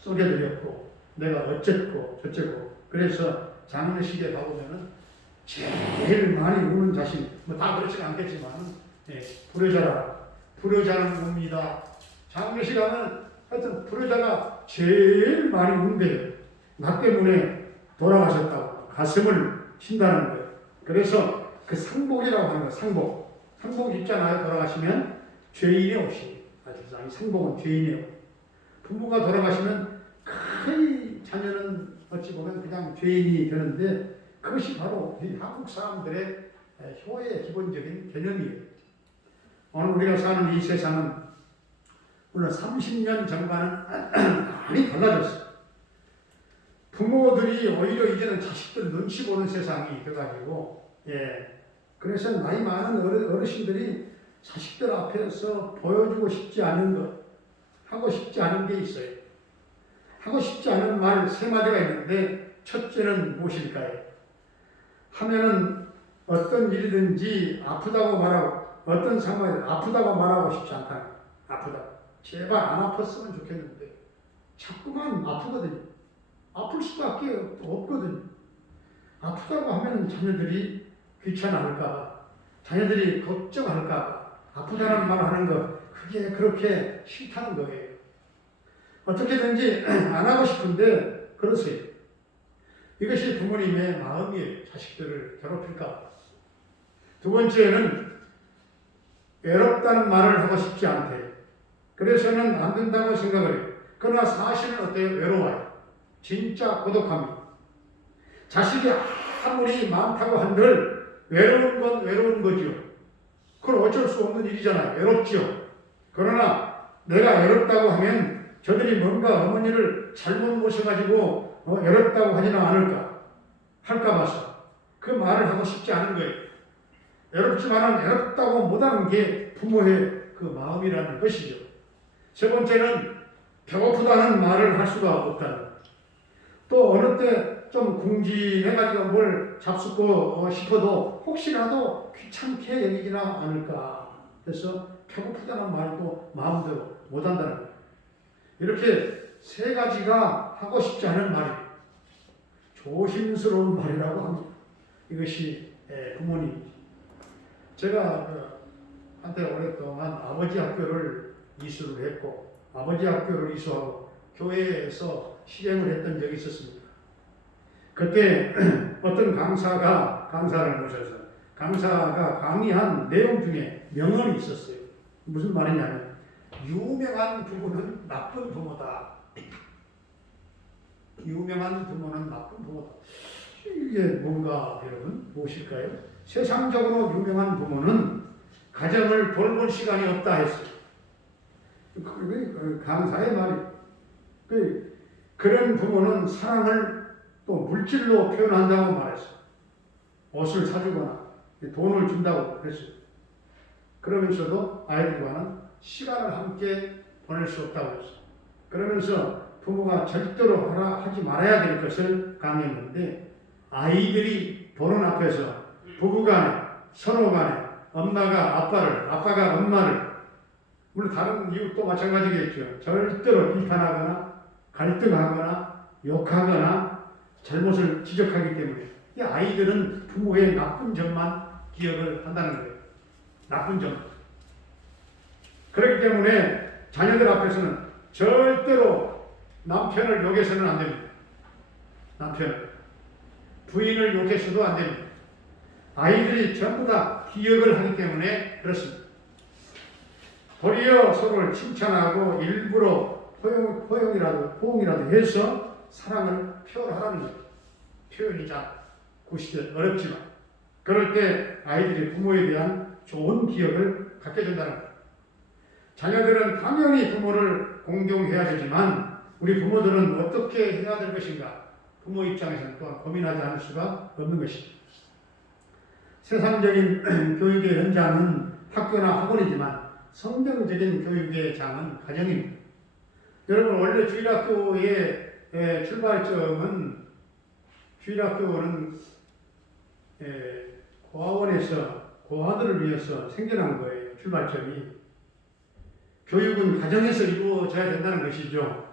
썩여드렸고, 내가 어쨌고 저쨌고. 그래서 장례식에 가보면은 제일 많이 우는 자식, 뭐 다 그렇지는 않겠지만, 불효자라. 불효자는 웁니다. 장례식 가면 하여튼 불효자가 제일 많이 운대요. 나 때문에 돌아가셨다고 가슴을 신다는 거예요. 그래서 그 상복이라고 하는 거예요. 상복 있잖아요. 돌아가시면 죄인의 옷이 아주 상복은 죄인의 옷. 부모가 돌아가시면 거의 자녀는 어찌 보면 그냥 죄인이 되는데 그것이 바로 이 한국 사람들의 효의 기본적인 개념이에요. 오늘 우리가 사는 이 세상은 물론 30년 전과는 많이 달라졌어요. 부모들이 오히려 이제는 자식들 눈치 보는 세상이 돼가지고, 그래서 나이 많은 어르신들이 자식들 앞에서 보여주고 싶지 않은 것, 하고 싶지 않은 게 있어요. 하고 싶지 않은 말 세 마디가 있는데, 첫째는 무엇일까요? 하면은 어떤 일이든지 아프다고 말하고, 어떤 상황에 아프다고 말하고 싶지 않다. 아프다. 제발 안 아팠으면 좋겠는데, 자꾸만 아프거든요. 아플 수밖에 없거든요. 아프다고 하면 자녀들이 귀찮아할까, 자녀들이 걱정할까, 아프다는 말 하는 거, 그게 그렇게 싫다는 거예요. 어떻게든지 안 하고 싶은데, 그러세요. 이것이 부모님의 마음이에요. 자식들을 괴롭힐까. 두 번째는 외롭다는 말을 하고 싶지 않대요. 그래서는 안 된다고 생각을 해요. 그러나 사실은 어때요? 외로워요. 진짜 고독합니다. 자식이 아무리 많다고 한들 외로운 건 외로운 거지요. 그건 어쩔 수 없는 일이잖아요. 외롭지요. 그러나 내가 외롭다고 하면 저들이 뭔가 어머니를 잘못 모셔가지고 외롭다고 하지는 않을까 할까 봐서 그 말을 하고 싶지 않은 거예요. 외롭지만은 외롭다고 못하는 게 부모의 그 마음이라는 것이죠. 세 번째는 배고프다는 말을 할 수가 없다는 거예요. 또 어느 때 좀 궁지해가지고 뭘 잡수고 싶어도 혹시라도 귀찮게 여기지나 않을까 해서 배고프다는 말도 마음대로 못한다는 거예요. 이렇게 세 가지가 하고 싶지 않은 말이에요. 조심스러운 말이라고 합니다. 이것이 부모님이지. 제가 한때 오랫동안 아버지 학교를 이수를 했고 아버지 학교를 이수하고 교회에서 실행을 했던 적이 있었습니다. 그때 어떤 강사를 모셔서 강사가 강의한 내용 중에 명언이 있었어요. 무슨 말이냐면 유명한 부모는 나쁜 부모다. 유명한 부모는 나쁜 부모다. 이게 뭔가 여러분 무엇일까요? 세상적으로 유명한 부모는 가정을 돌볼 시간이 없다 했어요. 강사의 말이. 그런 부모는 사랑을 또 물질로 표현한다고 말했어요. 옷을 사주거나 돈을 준다고 그랬어요. 그러면서도 아이들과는 시간을 함께 보낼 수 없다고 했어요. 그러면서 부모가 절대로 하지 말아야 될 것을 강의했는데 아이들이 보는 앞에서 부부간에 서로 간에 엄마가 아빠를 아빠가 엄마를 물론 다른 이웃도 마찬가지겠죠. 절대로 비판하거나 갈등하거나 욕하거나 잘못을 지적하기 때문에 이 아이들은 부모의 나쁜 점만 기억을 한다는 거예요. 나쁜 점. 그렇기 때문에 자녀들 앞에서는 절대로 남편을 욕해서는 안 됩니다. 남편, 부인을 욕해서도 안 됩니다. 아이들이 전부 다 기억을 하기 때문에 그렇습니다. 도리어 서로를 칭찬하고 일부러 포용이라도 해서 사랑을 표현하라는 거예요. 표현이 잘 구시대 어렵지만 그럴 때 아이들이 부모에 대한 좋은 기억을 갖게 된다는 거예요. 자녀들은 당연히 부모를 공경해야 되지만 우리 부모들은 어떻게 해야 될 것인가 부모 입장에서는 또한 고민하지 않을 수가 없는 것입니다. 세상적인 교육의 현장은 학교나 학원이지만 성경적인 교육의 장은 가정입니다. 여러분 원래 주일학교의 출발점은 주일학교는 고아원에서 고아들을 위해서 생겨난 거예요. 출발점이. 교육은 가정에서 이루어져야 된다는 것이죠.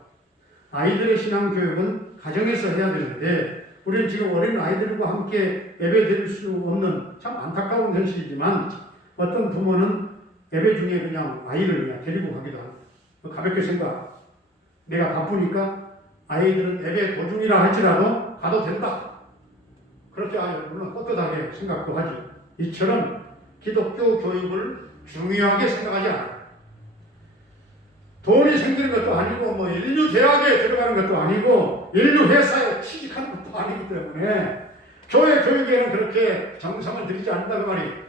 아이들의 신앙교육은 가정에서 해야 되는데 우리는 지금 어린 아이들과 함께 예배 드릴 수 없는 참 안타까운 현실이지만 어떤 부모는 예배 중에 그냥 아이를 그냥 데리고 가기도 하고 가볍게 생각. 내가 바쁘니까 아이들은 예배 도중이라 할지라도 가도 된다. 그렇게 물론 떳떳하게 생각도 하지. 이처럼 기독교 교육을 중요하게 생각하지 않아. 돈이 생기는 것도 아니고 뭐 인류 대학에 들어가는 것도 아니고 인류 회사에 취직하는 것도 아니기 때문에 교회 교육에는 그렇게 정성을 들이지 않는다 그 말이에요.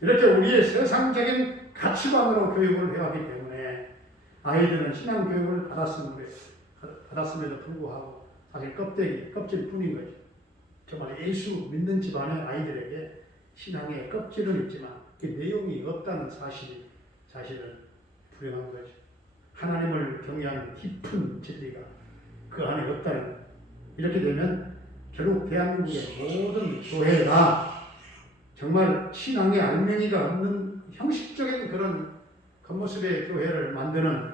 이렇게 우리의 세상적인 가치관으로 교육을 해왔기 때문에 아이들은 신앙 교육을 받았음에도 불구하고 사실 껍질 뿐인 거죠. 정말 예수 믿는 집안의 아이들에게 신앙의 껍질은 있지만 그 내용이 없다는 사실은 불행한 거죠. 하나님을 경외하는 깊은 진리가 그 안에 없다는 거예요. 이렇게 되면 결국 대한민국의 모든 교회가 정말 신앙의 알맹이가 없는 형식적인 그런 겉모습의 교회를 만드는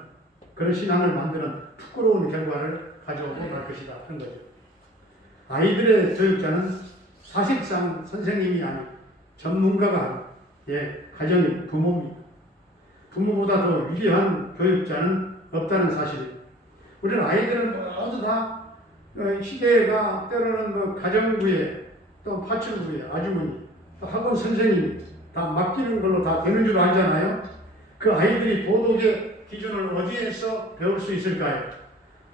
그런 신앙을 만드는 부끄러운 결과를 가져오고 말 것이다 하는 거죠. 아이들의 교육자는 사실상 선생님이 아닌 전문가가 아닌 가정인 부모입니다. 부모보다 더 위대한 교육자는 없다는 사실입니다. 우리는 아이들은 모두 다 시대가 때로는 가정부에 또 파출부에 아주머니 또 학원 선생님 다 맡기는 걸로 다 되는 줄 알잖아요. 그 아이들이 도덕의 기준을 어디에서 배울 수 있을까요?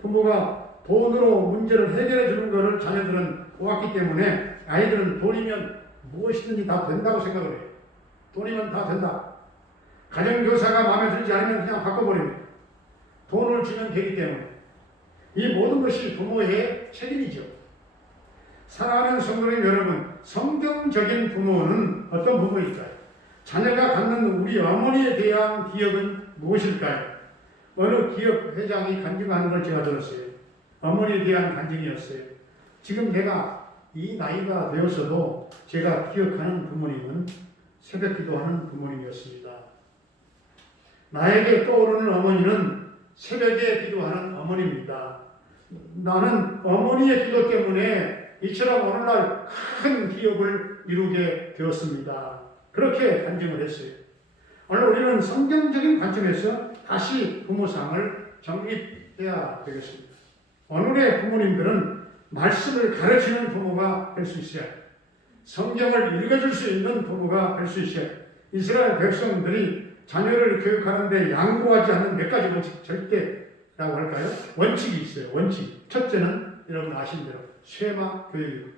부모가 돈으로 문제를 해결해 주는 것을 자녀들은 보았기 때문에 아이들은 돈이면 무엇이든지 다 된다고 생각을 해요. 돈이면 다 된다. 가정교사가 마음에 들지 않으면 그냥 바꿔버립니다. 돈을 주면 되기 때문에. 이 모든 것이 부모의 책임이죠. 사랑하는 성도님 여러분, 성경적인 부모는 어떤 부모일까요? 자녀가 갖는 우리 어머니에 대한 기억은 무엇일까요? 어느 기업 회장이 간증하는 걸 제가 들었어요. 어머니에 대한 간증이었어요. 지금 내가 이 나이가 되어서도 제가 기억하는 부모님은 새벽 기도하는 부모님이었습니다. 나에게 떠오르는 어머니는 새벽에 기도하는 어머니입니다. 나는 어머니의 기도 때문에 이처럼 어느 날 큰 기업을 이루게 되었습니다. 그렇게 간증을 했어요. 오늘 우리는 성경적인 관점에서 다시 부모상을 정립해야 되겠습니다. 오늘의 부모님들은 말씀을 가르치는 부모가 될 수 있어요. 성경을 읽어줄 수 있는 부모가 될 수 있어요. 이스라엘 백성들이 자녀를 교육하는데 양보하지 않는 몇 가지 원칙, 절대라고 할까요? 원칙이 있어요. 원칙. 첫째는 여러분 아시는 대로 쇠마 교육입니다.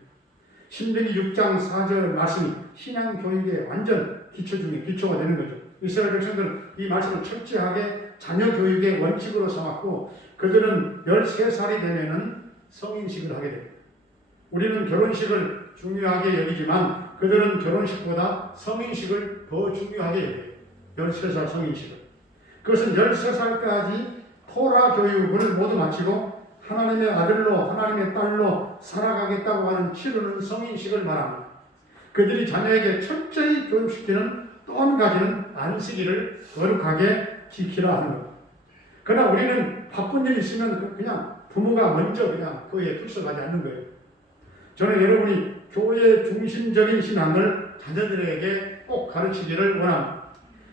신명기 6장 4절 말씀이 신앙 교육의 완전 기초 중에 기초가 되는 거죠. 이스라엘 백성들은 이 말씀을 철저하게 자녀 교육의 원칙으로 삼았고 그들은 13살이 되면은 성인식을 하게 됩니다. 우리는 결혼식을 중요하게 여기지만 그들은 결혼식보다 성인식을 더 중요하게 여겨요. 13살 성인식을. 그것은 13살까지 토라 교육을 모두 마치고 하나님의 아들로 하나님의 딸로 살아가겠다고 하는 치르는 성인식을 말합니다. 그들이 자녀에게 철저히 교육시키는 또 한 가지는 안식일을 거룩하게 지키라 하는 것. 그러나 우리는 바쁜 일 있으면 그냥 부모가 먼저 그냥 그에 출석하지 않는 거예요. 저는 여러분이 교회 중심적인 신앙을 자녀들에게 꼭 가르치기를 원합니다.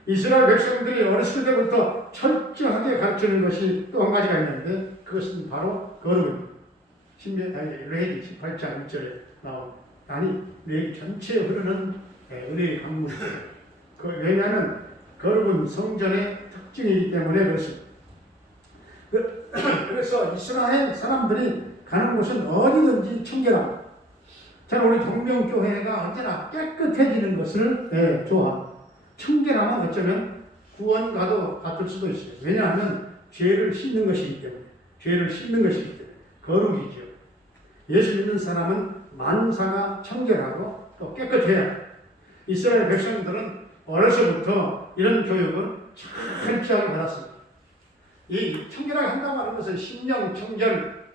이스라엘 백성들이 어렸을 때부터 철저하게 가르치는 것이 또 한 가지가 있는데 그것은 바로 거룩입니다. 레위기 18장 1절에 나온 레위기 전체에 흐르는 은혜의 강물이에요. 왜냐하면 거룩은 성전의 특징이기 때문에 그렇습니다. 그래서 이스라엘 사람들이 가는 곳은 어디든지 청결합니다. 저는 우리 동명교회가 언제나 깨끗해지는 것을 좋아합니다. 청결하면 어쩌면 구원과도 같을 수도 있어요. 왜냐하면 죄를 씻는 것이기 때문에. 죄를 씻는 것이기 때문에. 거룩이죠. 예수 믿는 사람은 만사가 청결하고 또 깨끗해야 해요. 이스라엘 백성들은 어려서부터 이런 교육을 철저하게 받았습니다. 이 청결하게 한다고 하는 것은 심령 청결,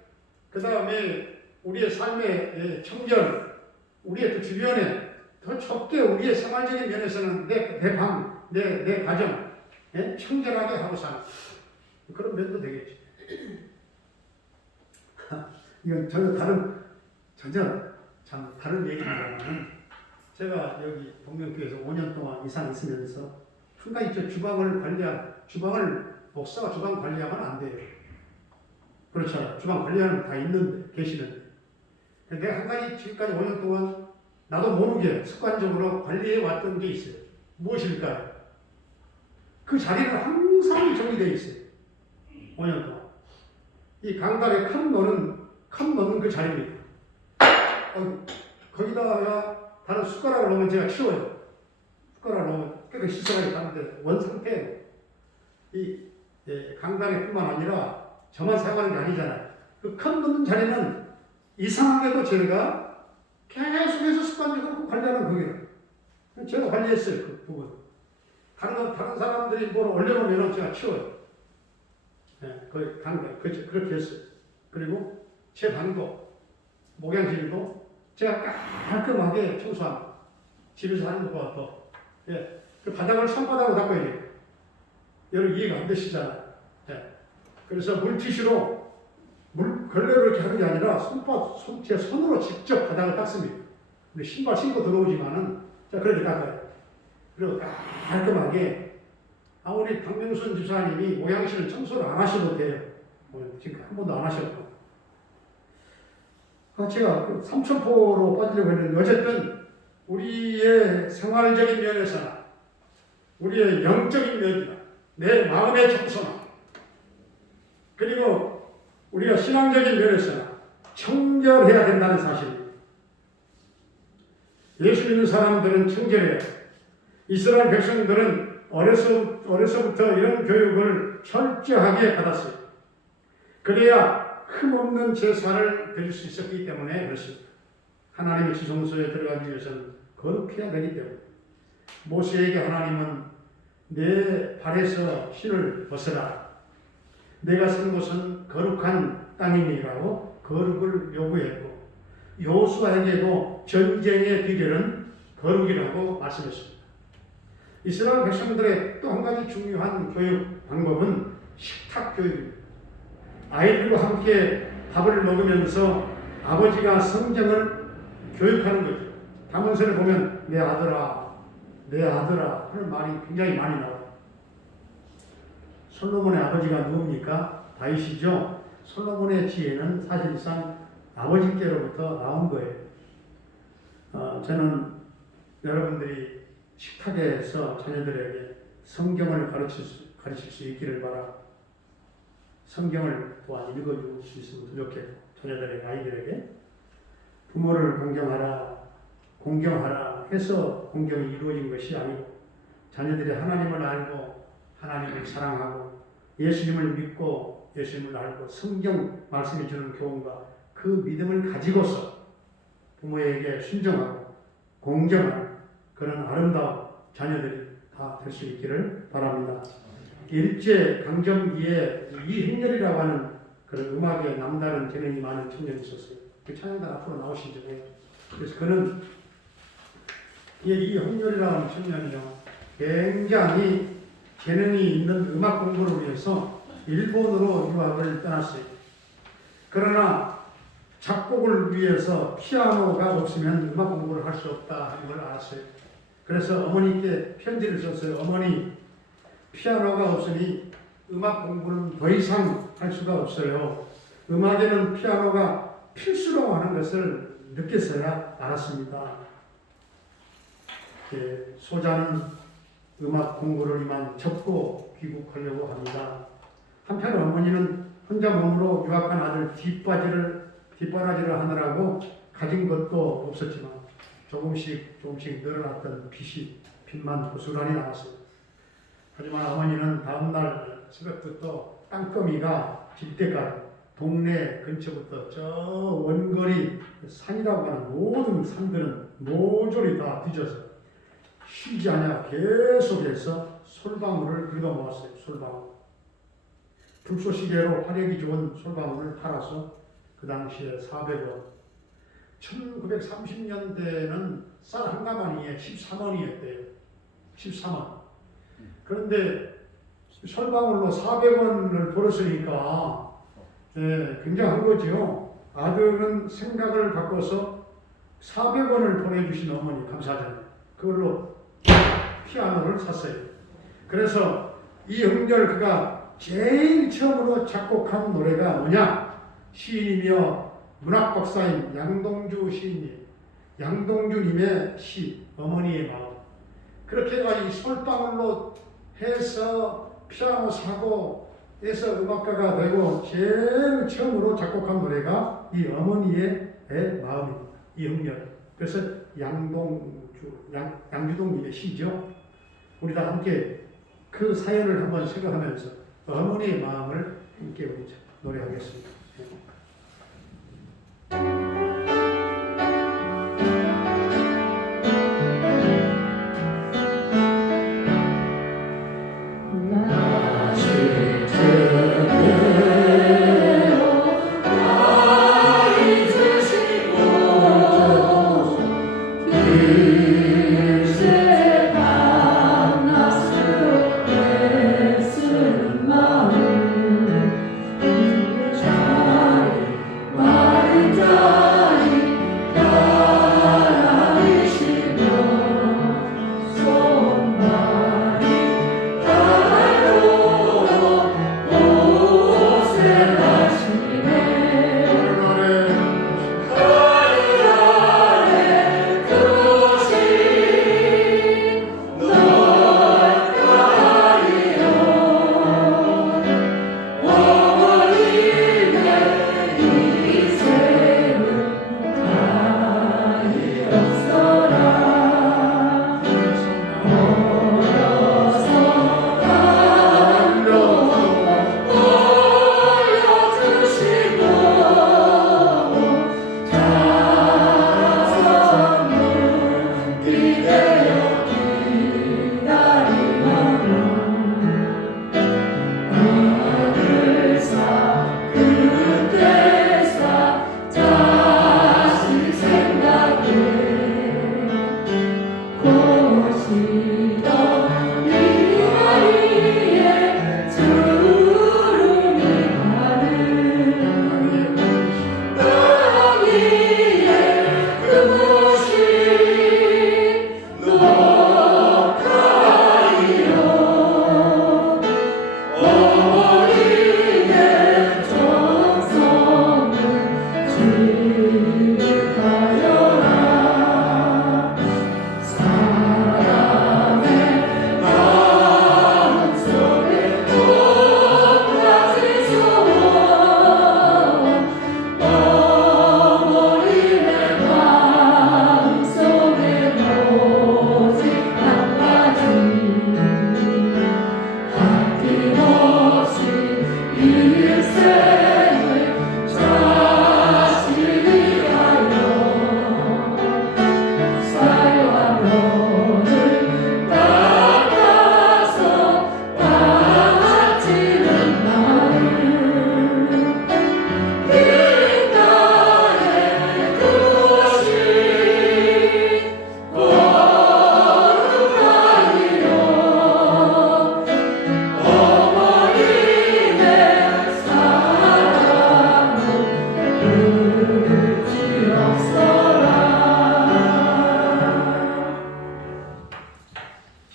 그 다음에 우리의 삶의 청결, 우리의 또 주변에 더 좁게 우리의 생활적인 면에서는 내 방, 내 가정 청결하게 하고 사는 그런 면도 되겠죠. 이건 전혀 다른 얘기입니다만 제가 여기 동명교회에서 5년 동안 이상 있으면서 한 가지 목사가 주방 관리하면 안 돼요. 그렇잖아요. 주방 관리하는 다 있는데, 계시는데. 내가 한 가지 지금까지 5년 동안 나도 모르게 습관적으로 관리해 왔던 게 있어요. 무엇일까요? 그 자리는 항상 정리되어 있어요. 5년 동안. 이 강단에 칸 넣는 그 자리입니다. 거기다가 다른 숟가락을 넣으면 제가 치워요. 숟가락을 넣으면 깨끗이 씻어가지고 가는데 원상태예요. 강단에 뿐만 아니라 저만 사용하는 게 아니잖아요. 그 칸 넣는 자리는 이상하게도 제가 계속해서 습관적으로 관리하는 거예요. 제가 관리했어요. 그 부분. 다른 사람들이 뭘 올려놓으면 제가 치워요. 거의 그렇게 했어요. 그리고 제 방도, 목양실도 제가 깔끔하게 청소합니다. 집에서 하는 것보다 더. 그 바닥을 손바닥으로 닦아야 돼요. 여러분 이해가 안 되시잖아요. 그래서 물티슈로 걸레로 이렇게 하는 게 아니라 제 손으로 직접 바닥을 닦습니다. 근데 신발 신고 들어오지만은 자 그렇게 닦아요. 그리고 깔끔하게 우리 박명순 집사님이 모양실은 청소를 안 하셔도 돼요. 지금 한 번도 안 하셨고. 제가 그 삼천포로 빠지려고 했는데 어쨌든 우리의 생활적인 면에서나 우리의 영적인 면이나 내 마음의 청소나 그리고 우리가 신앙적인 면에서나 청결해야 된다는 사실입니다. 예수 믿는 사람들은 청결해요. 이스라엘 백성들은 어려서부터 이런 교육을 철저하게 받았어요. 그래야 흠없는 제사를 드릴 수 있었기 때문에 그렇습니다. 하나님의 지성소에 들어가기 위해서는 거룩해야 되기 때문에 모세에게 하나님은 내 발에서 신을 벗어라. 내가 선 곳은 거룩한 땅이니라고 거룩을 요구했고 여호수아에게도 전쟁의 비결은 거룩이라고 말씀했습니다. 이스라엘 백성들의 또 한 가지 중요한 교육 방법은 식탁 교육입니다. 아이들과 함께 밥을 먹으면서 아버지가 성경을 교육하는 거죠. 담언서를 보면 내 아들아 하는 말이 굉장히 많이 나와요. 솔로몬의 아버지가 누굽니까? 다윗이죠. 솔로몬의 지혜는 사실상 아버지께로부터 나온 거예요. 저는 여러분들이 식탁에서 자녀들에게 성경을 가르칠 수 있기를 바라. 성경을 또한 읽어줄 수 있으면 좋겠고 자녀들에게 아이들에게 부모를 공경하라 해서 공경이 이루어진 것이 아니고 자녀들이 하나님을 알고 하나님을 사랑하고 예수님을 믿고 예수님을 알고 성경 말씀이 주는 교훈과 그 믿음을 가지고서 부모에게 순종하고 공경하는 그런 아름다운 자녀들이 다 될 수 있기를 바랍니다. 일제 강점기에 이행렬이라고 하는 그런 음악에 남다른 재능이 많은 청년이 있었어요. 그 찬양단 앞으로 나오시죠. 그래서 그는 이행렬이라고 하는 청년이요 굉장히 재능이 있는 음악 공부를 위해서 일본으로 유학을 떠났어요. 그러나 작곡을 위해서 피아노가 없으면 음악 공부를 할 수 없다 하는 걸 알았어요. 그래서 어머니께 편지를 썼어요. 어머니, 피아노가 없으니 음악 공부는 더 이상 할 수가 없어요. 음악에는 피아노가 필수로 하는 것을 느꼈어야 알았습니다. 소자는 음악 공부를 이만 접고 귀국하려고 합니다. 한편 어머니는 혼자 몸으로 유학한 아들 뒷바라지를 하느라고 가진 것도 없었지만 조금씩 늘어났던 빚만 고스란히 나왔어요. 하지만 어머니는 다음날 새벽부터 땅거미가 질 때까지 동네 근처부터 저 원거리 산이라고 하는 모든 산들은 모조리 다 뒤져서 쉬지 않아 계속해서 솔방울을 긁어모았어요. 솔방울. 불쏘시개로 화력이 좋은 솔방울을 팔아서 그 당시에 400원. 1930년대에는 쌀 한 가마니에 13원이었대요. 13원. 그런데 솔방울로 400원을 벌었으니까 굉장한 거죠. 아들은 생각을 바꿔서 400원을 보내주신 어머니 감사하잖아요. 그걸로 피아노를 샀어요. 그래서 이 흥절 그가 제일 처음으로 작곡한 노래가 뭐냐? 시인이며 문학 박사인 양동주 시인이 양동주님의 시 어머니의 마음. 그렇게 해가 이 솔방울로 해서 피아노 사고에서 음악가가 되고 제일 처음으로 작곡한 노래가 이 어머니의 마음입니다. 이 흥절. 그래서 양주동님의 시죠. 우리 다 함께 그 사연을 한번 생각하면서 어머니의 마음을 함께 우리 노래하겠습니다.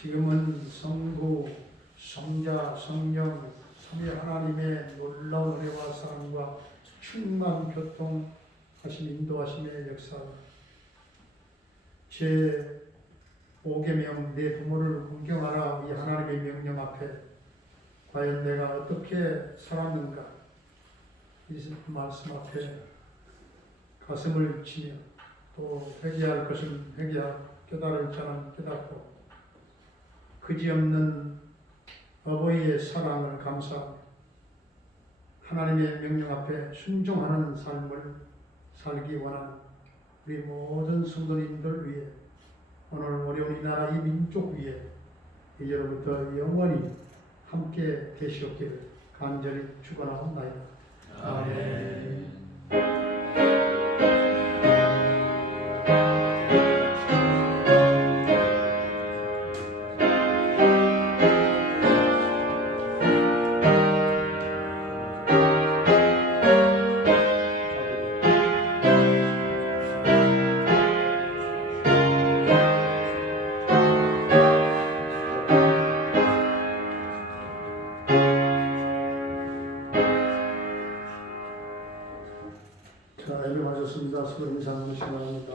지금은 성부, 성자, 성령, 삼위 하나님의 놀라운 은혜와 사랑과 충만 교통하신 인도하심의 역사, 제 5계명 내 부모를 공경하라 이 하나님의 명령 앞에 과연 내가 어떻게 살았는가 이 말씀 앞에 가슴을 치며 또 회개할 것은 회개하고 깨달을 자는 깨닫고 그지없는 어버이의 사랑을 감사하며 하나님의 명령 앞에 순종하는 삶을 살기 원하는 우리 모든 성도님들 위해 오늘 어려운 이 나라 이 민족 위에 이제로부터 영원히 함께 계시옵기를 간절히 축원하옵나이다. 아멘. 수고하셨습니다. 수고 인사 한 번씩 바랍니다.